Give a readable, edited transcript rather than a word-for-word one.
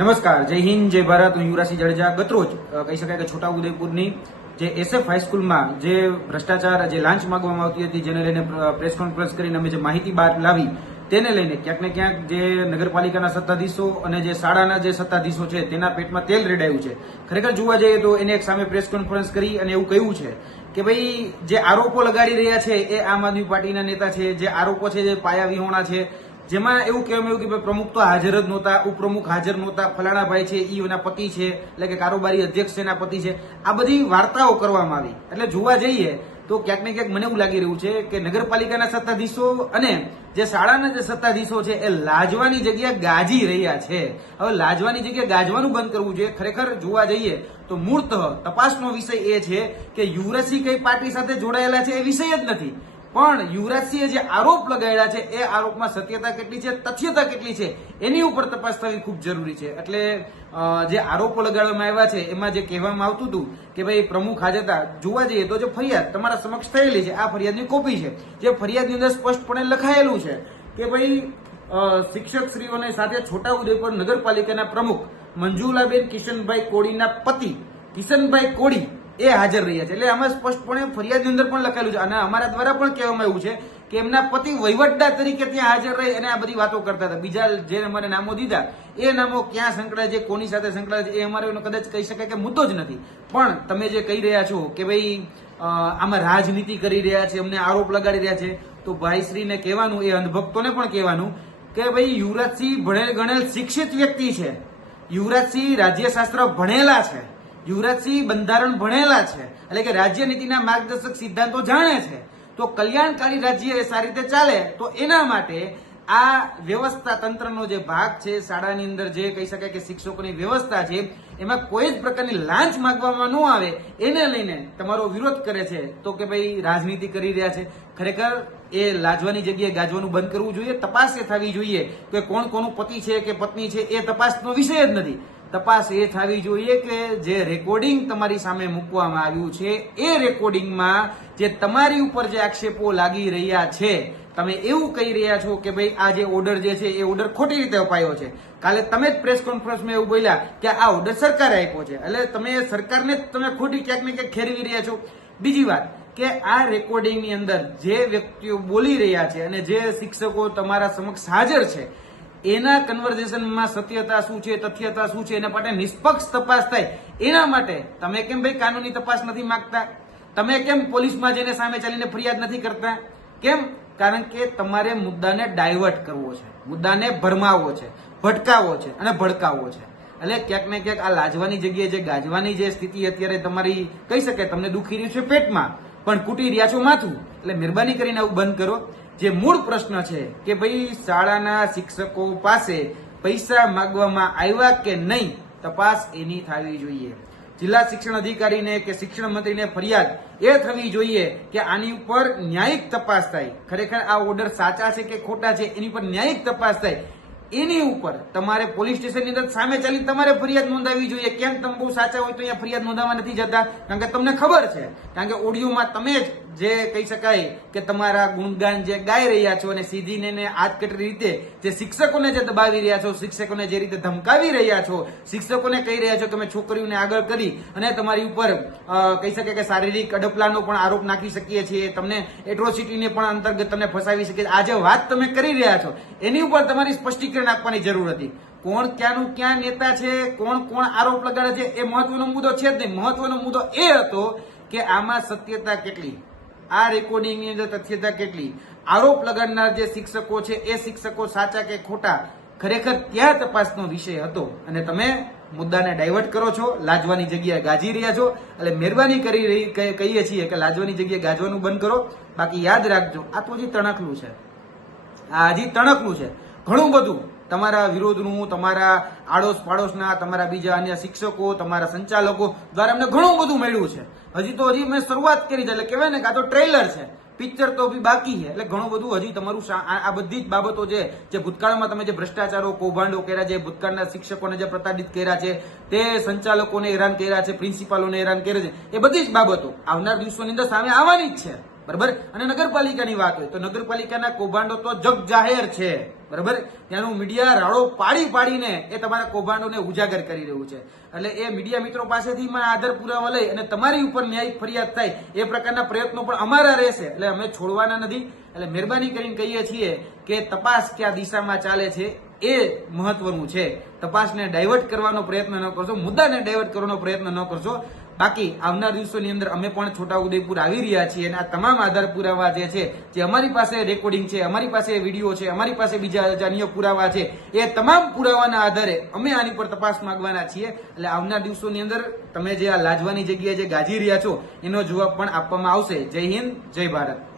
નમસ્કાર, જય હિન્દ, જય ભારત. હું યુવરાજસિંહ જાડેજા. ગતરોજ કહી શકાય કે છોટાઉદેપુરની જે SF હાઈસ્કૂલમાં જે ભ્રષ્ટાચાર, જે લાંચ માંગવામાં આવતી હતી, જેને લઈને પ્રેસ કોન્ફરન્સ કરીને અમે જે માહિતી બહાર લાવી, તેને લઈને ક્યાંક ને ક્યાંક જે નગરપાલિકાના સત્તાધીશો અને જે શાળાના જે સત્તાધીશો છે તેના પેટમાં તેલ રેડાયું છે. ખરેખર જોવા જઈએ તો એને એક સામે પ્રેસ કોન્ફરન્સ કરી અને એવું કહ્યું છે કે ભાઈ જે આરોપો લગાડી રહ્યા છે એ આમ આદમી પાર્ટીના નેતા છે, જે આરોપો છે જે પાયાવિહોણા છે, જેમાં એવું કહેવામાં આવ્યું કે ભાઈ પ્રમુખ તો હાજર જ નહોતા, ઉપપ્રમુખ હાજર નહોતા, ફલાણા ભાઈ છે ઈ એના પતિ છે, એટલે કે કારોબારી અધ્યક્ષ છે એના પતિ છે. આ બધી વાર્તાઓ કરવામાં આવી. એટલે જોવા જઈએ તો ક્યાંક ને ક્યાંક મને એવું લાગી રહ્યું છે કે નગરપાલિકાના સત્તાધીશો અને જે શાળાના જે સત્તાધીશો છે એ લાજવાની જગ્યા ગાજી રહ્યા છે. હવે લાજવાની જગ્યા ગાજવાનું બંધ કરવું જોઈએ. ખરેખર જોવા જઈએ તો મૂળતઃ તપાસનો વિષય એ છે કે યુવરાજસિંહ કઈ પાર્ટી સાથે જોડાયેલા છે એ વિષય જ નથી, પણ યુવરાજસિંહે જે આરોપ લગાડ્યા છે એ આરોપમાં સત્યતા કેટલી છે, તથ્યતા કેટલી છે, એની ઉપર તપાસ થવી ખૂબ જરૂરી છે. એટલે જે આરોપો લગાડવામાં આવ્યા છે એમાં જે કહેવામાં આવતું હતું કે ભાઈ પ્રમુખ હાજર હતા, જોવા જઈએ તો જે ફરિયાદ તમારા સમક્ષ થયેલી છે, આ ફરિયાદની કોપી છે. જે ફરિયાદની અંદર સ્પષ્ટપણે લખાયેલું છે કે ભાઈ શિક્ષકશ્રીઓને સાથે છોટાઉદેપુર નગરપાલિકાના પ્રમુખ મંજુલાબેન કિશનભાઈ કોડીના પતિ કિશનભાઈ કોડી એ હાજર રહ્યા છે. એટલે આમાં સ્પષ્ટપણે ફરિયાદની અંદર પણ લખાયેલું છે અને અમારા દ્વારા પણ કહેવામાં આવ્યું છે કે એમના પતિ વહીવટદાર તરીકે ત્યાં હાજર રહી અને આ બધી વાતો કરતા હતા. બીજા જે અમારે નામો દીધા એ નામો ક્યાં સંકળાય છે, કોની સાથે સંકળાય છે, એ અમારે કદાચ કહી શકાય કે મુદ્દો જ નથી. પણ તમે જે કહી રહ્યા છો કે ભાઈ આમાં રાજનીતિ કરી રહ્યા છે, અમને આરોપ લગાડી રહ્યા છે, તો ભાઈશ્રીને કહેવાનું, એ અંધભક્તોને પણ કહેવાનું કે ભાઈ યુવરાજસિંહ ભણેલ ગણેલ શિક્ષિત વ્યક્તિ છે, યુવરાજસિંહ રાજ્યશાસ્ત્ર ભણેલા છે, યુવરાજસિંહ બંધારણ ભણેલા છે, એટલે કે રાજ્યનીતિના માર્ગદર્શક સિદ્ધાંતો જાણે છે. તો કલ્યાણકારી રાજ્ય એ સારી રીતે ચાલે તો એના માટે આ વ્યવસ્થા તંત્રનો જે ભાગ છે, શાળાની અંદર જે કહી શકાય કે શિક્ષકોની વ્યવસ્થા છે, એમાં કોઈ જ પ્રકારની લાંચ માંગવામાં ન આવે એને લઈને તમારો વિરોધ કરે છે તો કે ભાઈ રાજનીતિ કરી રહ્યા છે. ખરેખર એ લાજવાની જગ્યાએ ગાજવાનું બંધ કરવું જોઈએ. તપાસ એ થવી જોઈએ કે કોણ કોનું પતિ છે કે પત્ની છે એ તપાસનો વિષય જ નથી. તપાસ એ થવી જોઈએ કે જે રેકોર્ડિંગ તમારી સામે મૂકવામાં આવ્યું છે એ રેકોર્ડિંગમાં જે તમારી ઉપર જે આક્ષેપો લાગી રહ્યા છે, તમે એવું કહી રહ્યા છો કે ભાઈ આ જે ઓર્ડર જે છે એ ઓર્ડર ખોટી રીતે અપાયો છે. કાલે તમે જ પ્રેસ કોન્ફરન્સમાં એવું બોલ્યા કે આ ઓર્ડર સરકારે આપ્યો છે, એટલે તમે સરકારને જ તમે ખોટી ક્યાંક ને ક્યાંક ખેરવી રહ્યા છો. બીજી વાત કે આ રેકોર્ડિંગની અંદર જે વ્યક્તિઓ બોલી રહ્યા છે અને જે શિક્ષકો તમારા સમક્ષ હાજર છે એના કન્વર્ઝેશનમાં સત્યતા શું છે, તથ્યતા શું છે, એના માટે નિષ્પક્ષ તપાસ થાય. એના માટે તમે કેમ ભાઈ કાનૂની તપાસ નથી માંગતા? તમે કેમ પોલીસમાં જઈને સામે ચાલીને ફરિયાદ નથી કરતા? કેમ? કારણ કે તમારે મુદ્દાને ડાયવર્ટ કરવો છે, મુદ્દાને ભરમાવવો છે, ભટકાવવો છે અને ભડકાવવો છે. એટલે ક્યાંક ને ક્યાંક આ લાજવાની જગ્યાએ જે ગાજવાની જે સ્થિતિ અત્યારે તમારી કહી શકાય, તમને દુખી રહ્યું છે પેટમાં પણ કૂટી રહ્યા છો માથું. એટલે મહેરબાની કરીને આવું બંધ કરો. જે મૂળ પ્રશ્ન છે કે ભાઈ શાળાના શિક્ષકો પાસે પૈસા માંગવામાં આવ્યા કે નહીં, તપાસ એની થવી જોઈએ. જિલ્લા શિક્ષણ અધિકારીને કે શિક્ષણ મંત્રીને ફરિયાદ એ થવી જોઈએ કે આની ઉપર ન્યાયિક તપાસ થાય. ખરેખર આ ઓર્ડર સાચા છે કે ખોટા છે એની પર ન્યાયિક તપાસ થાય. એની ઉપર તમારે પોલીસ સ્ટેશનની અંદર સામે ચાલી તમારે ફરિયાદ નોંધાવી જોઈએ. કેમ તમે બહુ સાચા હોય તો અહીંયા ફરિયાદ નોંધાવવા નથી જતા? કારણ કે તમને ખબર છે, કારણ કે ઓડિયોમાં તમે જ જે કહી શકાય કે તમારા ગુણગાન જે ગાઈ રહ્યા છો અને સીધી ને આતકટરી રીતે જે શિક્ષકોને જે દબાવી રહ્યા છો, શિક્ષકોને જે રીતે ધમકાવી રહ્યા છો, શિક્ષકોને કહી રહ્યા છો કે અમે છોકરીઓને આગળ કરી અને તમારી ઉપર કહી શકાય કે શારીરિક અડપલાનો પણ આરોપ નાખી શકીએ છીએ, તમને એટ્રોસિટીને પણ અંતર્ગત તમને ફસાવી શકીએ. આ જે વાત તમે કરી રહ્યા છો એની ઉપર તમારી સ્પષ્ટીકરણ આપવાની જરૂર હતી. કોણ ક્યાંનું ક્યાં નેતા છે, કોણ કોણ આરોપ લગાડે છે એ મહત્વનો મુદ્દો છે જ નહીં. મહત્વનો મુદ્દો એ હતો કે આમાં સત્યતા કેટલી, આ રેકોર્ડિંગની અંદર તથ્યતા કેટલી, આરોપ લગાડનાર જે શિક્ષકો છે એ શિક્ષકો સાચા કે ખોટા, ખરેખર ત્યાં તપાસનો વિષય હતો. અને તમે મુદ્દાને ડાયવર્ટ કરો છો, લાજવાની જગ્યાએ ગાજી રહ્યા છો. એટલે મહેરબાની કરી કહીએ છીએ કે લાજવાની જગ્યાએ ગાજવાનું બંધ કરો. બાકી યાદ રાખજો, આ તો હજી તણખલું છે, આ હજી તણખલું છે. ઘણું બધું તમારા વિરોધનું, તમારા આડોશ પાડોશના, તમારા બીજા અન્ય શિક્ષકો, તમારા સંચાલકો દ્વારા અમને ઘણું બધું મળ્યું છે. હજી મેં શરૂઆત કરી છે, એટલે કહેવાય ને કે આ તો ટ્રેલર છે, પિક્ચર તો બી બાકી છે. એટલે ઘણું બધું હજી તમારું આ બધી જ બાબતો છે જે ભૂતકાળમાં તમે જે ભ્રષ્ટાચારો, કૌભાંડો કર્યા છે, ભૂતકાળના શિક્ષકોને જે પ્રતાડિત કર્યા છે, તે સંચાલકોને હેરાન કર્યા છે, પ્રિન્સિપાલોને હેરાન કર્યા છે, એ બધી જ બાબતો આવનાર દિવસોની અંદર સામે આવવાની જ છે. બરાબર. અને નગરપાલિકાની વાત હોય તો નગરપાલિકાના કૌભાંડો તો જગ જાહેર છે, બરાબર. ત્યાંનું મીડિયા રાડો પાડીને એ તમારા કૌભાંડોને ઉજાગર કરી રહ્યું છે. એટલે એ મીડિયા મિત્રો પાસેથી આધાર પુરાવા લઈ અને તમારી ઉપર ન્યાયિક ફરિયાદ થાય એ પ્રકારના પ્રયત્નો પણ અમારા રહેશે. એટલે અમે છોડવાના નથી. એટલે મહેરબાની કરીને કહીએ છીએ કે તપાસ કયા દિશામાં ચાલે છે એ મહત્વનું છે. તપાસને ડાયવર્ટ કરવાનો પ્રયત્ન ન કરશો, મુદ્દાને ડાયવર્ટ કરવાનો પ્રયત્ન ન કરશો. બાકી આવનાર દિવસોની અંદર અમે પણ છોટાઉદેપુર આવી રહ્યા છીએ અને આ તમામ આધાર પુરાવા જે અમારી પાસે રેકોર્ડિંગ છે, અમારી પાસે વિડીયો છે, અમારી પાસે બીજા અન્ય પુરાવા છે, એ તમામ પુરાવાના આધારે અમે આની પર તપાસ માંગવાના છીએ. એટલે આવનાર દિવસોની અંદર તમે જે આ લાજવાની જગ્યાએ જે ગાજી રહ્યા છો એનો જવાબ પણ આપવામાં આવશે. જય હિન્દ, જય ભારત.